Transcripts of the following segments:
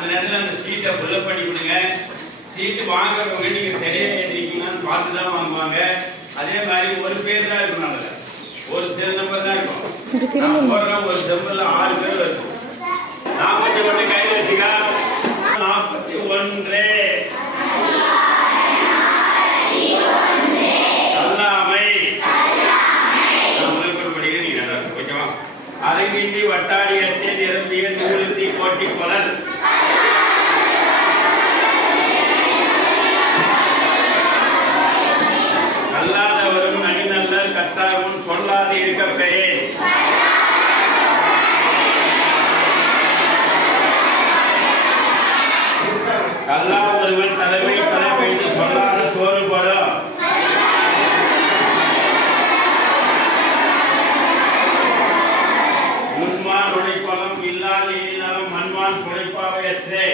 அந்த நேரத்தில் அந்த சீட்டை ஃபில்அப் பண்ணி கொடுங்க. சீட்டு வாங்குறவங்க நீங்கள் சரியாக எழுதிருக்கீங்கன்னு பார்த்து தான் வாங்குவாங்க. அதே மாதிரி ஒரு பேர் தான் இருக்கும், அதில் ஒரு சில நம்பர் தான் இருக்கும். நான் போடுறோம் ஒரு செம்பில் 6 பேர் இருக்கும். 40 மட்டும் கையில் வச்சுக்க. 41 கல்லாமை. படிக்க நீங்க நல்லா இருக்கும். ஓகேவா? அரங்கின்றி வட்டாடியத்தை நிரம்பிய நூலுத்தி போட்டி பலன். கல்லாதவரும் நனிநல்ல கத்தாரும் சொல்லாது இருக்க பெயர். கல்லா ஒருவன் தலைமை தலை பெய்து சொல்லாத சோறுபடும். முன்மான் உழைப்பலம் இல்லாத இல்லாலும் மண்மான் குழைப்பாவையற்றே.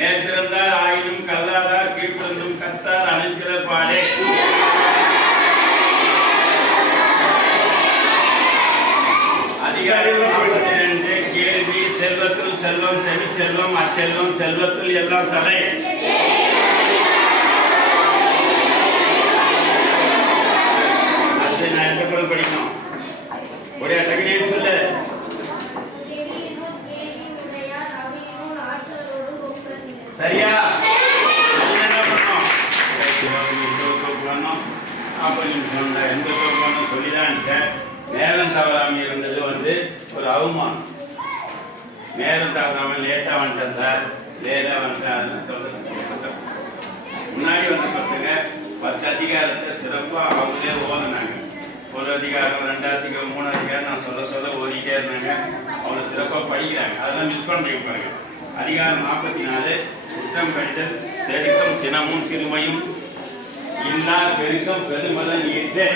மேற்பிறந்தார் ஆயினும் கல்லாதார் கீழ்பிறந்தும் கத்தார் அனைத்தில பாடே. அதிகாரம் 42. கேள்வி. செல்வத்தில் செல்வம் செவிச்செல்வம் அச்செல்வம் செல்வத்தில் எல்லாம் தலை. அது நான் எந்த குரல் படிக்கணும்? ஒரே டக்குனே சொல்லு. சரியா? என்ன பண்ணணும்? 40 நிமிஷம் எந்த சொல்லணும் சொல்லிதான் இருக்கேன். நேரம் தவறாமல் இருந்தது ஒரு அவமானம். நேரம் தவறாமல் லேட்டாக வந்துட்டேன் சார், லேட்டாக வந்துட்டேன். முன்னாடி வந்த பசங்க 10 அதிகாரத்தை சிறப்பாக அவங்களே ஓதுனாங்க. 1 அதிகாரம் 2 அதிகாரம் 3 அதிகாரம் நான் சொல்ல ஓதிக்கிட்டே இருந்தாங்க. அவங்க சிறப்பாக படிக்கிறாங்க. அதெல்லாம் மிஸ் பண்ணுறீங்க பாருங்க. அதிகாரம் 44. குற்றம் கடிதல் செருக்கம் சினமும் சிறுமையும் இல்லா பெருசும் பெருமதன் ஈட்டே.